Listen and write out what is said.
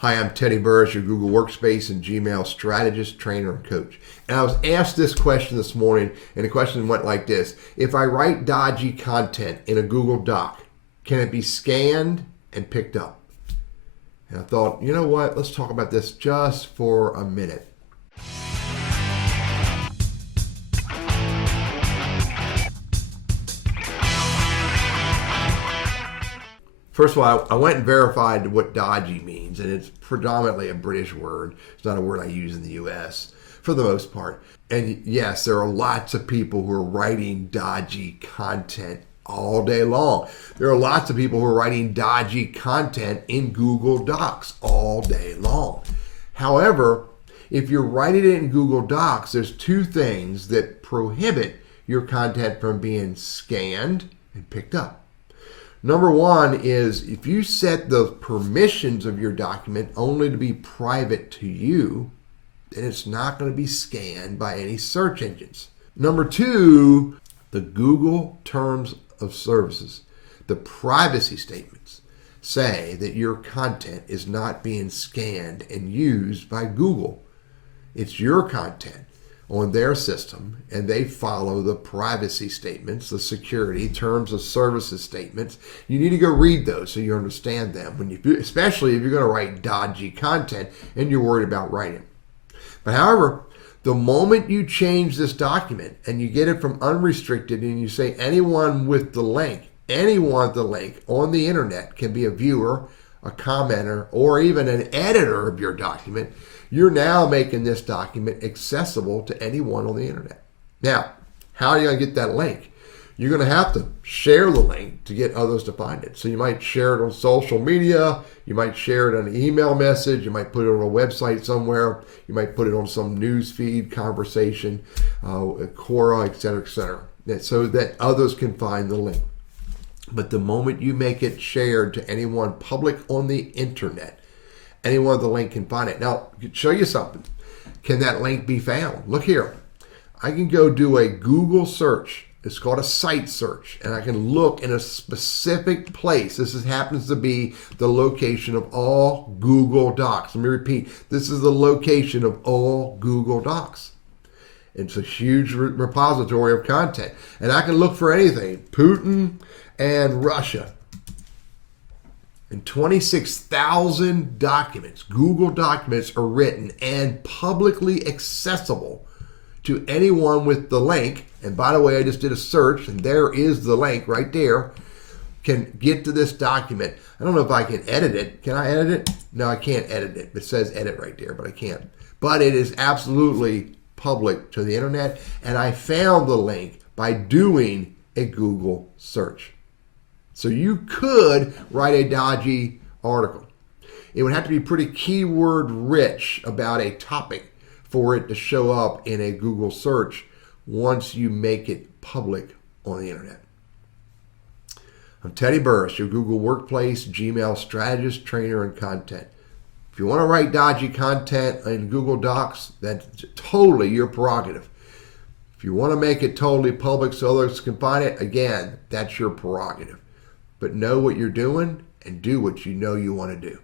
Hi, I'm Teddy Burris, your Google Workspace and Gmail strategist, trainer, and coach. And I was asked this question this morning, and the question went like this. If I write dodgy content in a Google Doc, can it be scanned and picked up? And I thought, you know what? Let's talk about this just for a minute. First of all, I went and verified what dodgy means, and it's predominantly a British word. It's not a word I use in the US for the most part. And yes, there are lots of people who are writing dodgy content all day long. There are lots of people who are writing dodgy content in Google Docs all day long. However, if you're writing it in Google Docs, there's two things that prohibit your content from being scanned and picked up. Number one is if you set the permissions of your document only to be private to you, then it's not going to be scanned by any search engines. Number two, the Google Terms of Services, the privacy statements, say that your content is not being scanned and used by Google. It's your content on their system, and they follow the privacy statements, the security terms of services statements. You need to go read those so you understand them, especially if you're going to write dodgy content and you're worried about writing. But however, the moment you change this document and you get it from unrestricted and you say anyone with the link on the internet can be a viewer, a commenter, or even an editor of your document, you're now making this document accessible to anyone on the internet. Now, how are you going to get that link? You're going to have to share the link to get others to find it. So you might share it on social media, you might share it on an email message, you might put it on a website somewhere, you might put it on some news feed, conversation, Quora, etc., so that others can find the link. But the moment you make it shared to anyone public on the internet, anyone with the link can find it. Now, I can show you something. Can that link be found? Look here. I can go do a Google search. It's called a site search. And I can look in a specific place. This happens to be the location of all Google Docs. Let me repeat. This is the location of all Google Docs. It's a huge repository of content. And I can look for anything. Putin and Russia. And 26,000 documents, Google documents, are written and publicly accessible to anyone with the link. And by the way, I just did a search and there is the link right there. Can get to this document. I don't know if I can edit it. Can I edit it? No, I can't edit it. It says edit right there, but I can't. But it is absolutely public to the internet. And I found the link by doing a Google search. So you could write a dodgy article. It would have to be pretty keyword rich about a topic for it to show up in a Google search once you make it public on the internet. I'm Teddy Burris, your Google Workplace, Gmail strategist, trainer, and content. If you want to write dodgy content in Google Docs, that's totally your prerogative. If you want to make it totally public so others can find it, again, that's your prerogative. But know what you're doing and do what you know you want to do.